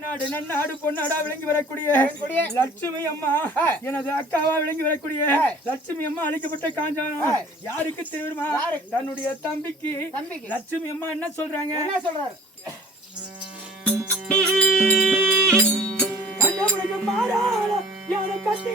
நாடு நன்னாடு பொன்னாடா விளங்கி வரக்கூடிய லட்சுமி அம்மா எனது அக்காவா விளங்கி வரக்கூடிய லட்சுமி அம்மா அழைக்கப்பட்ட காஞ்சானம் யாருக்கு தெரியுமா? தன்னுடைய தம்பிக்கு லட்சுமி அம்மா என்ன சொல்றாங்க? மாறாள யானை கட்டி